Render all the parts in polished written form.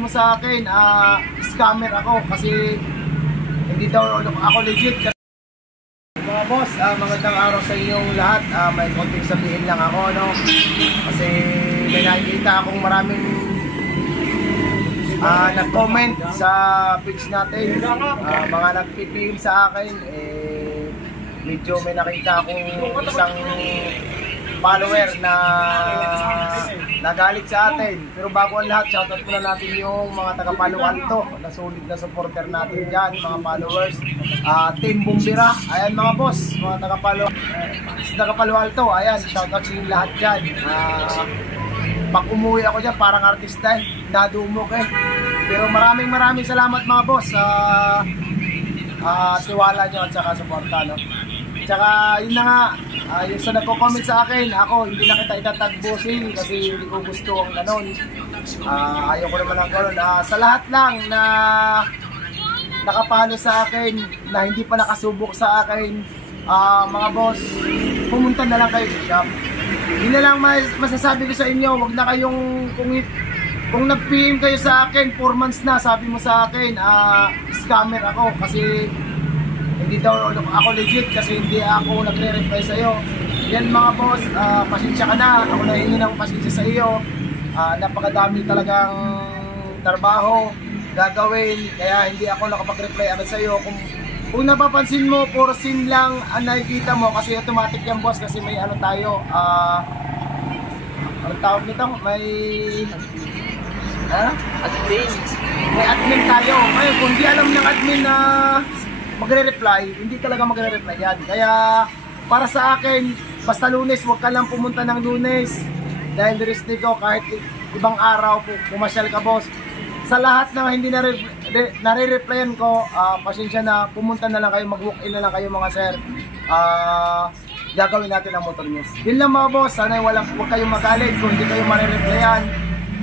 mo sa akin, scammer ako kasi hindi daw ako legit. Mga boss, magandang araw sa inyong lahat. May konting sabihin lang ako, no? Kasi may nakikita akong maraming nag-comment sa page natin. Mga nag-PM sa akin, medyo may nakita akong isang follower na nagalit sa atin. Pero bago ang lahat, shoutout muna natin yung mga taga Palo Alto na solid na supporter natin dyan, mga followers. Team Bumbira, ayan mga boss, mga taga Palo Alto, ayan, shoutout sa inyo lahat dyan. Pag umuwi ako dyan, parang artista nadumog Pero maraming salamat mga boss sa tiwala nyo at saka suporta, no? Tsaka yun na nga, yung sa nagko-comment sa akin, ako hindi na kita itatagbusin kasi hindi ko gusto ang ganon. Ayaw ko naman ang ganon. Sa lahat lang na nakapalo sa akin, na hindi pa nakasubok sa akin, mga boss, pumunta na lang kayo sa shop. Yun na lang masasabi ko sa inyo, wag na kayong, kung nag-PM kayo sa akin, 4 months na, sabi mo sa akin, scammer ako kasi hindi daw ako legit kasi hindi ako nagre-reply sa iyo. Yan mga boss, pasensya ka na, ako nahingi ng pasensya sa iyo. Napakadami talagang trabaho gagawin, kaya hindi ako nakapag-reply agad sa iyo. Kung napapansin mo, puro sim lang ang nakikita mo kasi automatic yan boss, kasi may ano tayo, ang tawag nito, may admin tayo. Ngayon, kung di alam ng admin na magre-reply, hindi talaga magre-reply yan. Kaya para sa akin, basta Lunes, huwag ka lang pumunta ng Lunes dahil realistic ko kahit ibang araw pumasyal ka boss. Sa lahat na hindi nare-replyan ko, pasensya na, pumunta na lang kayo, mag-walk-in na lang kayo mga sir. Gagawin natin ang motor nyo. Yun lang mga boss, sana huwag kayong magalit kung hindi kayo mare-replyan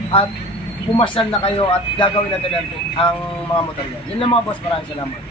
at pumasyal na kayo at gagawin natin ang mga motor nyo. Yun lang mga boss, maraming salamat.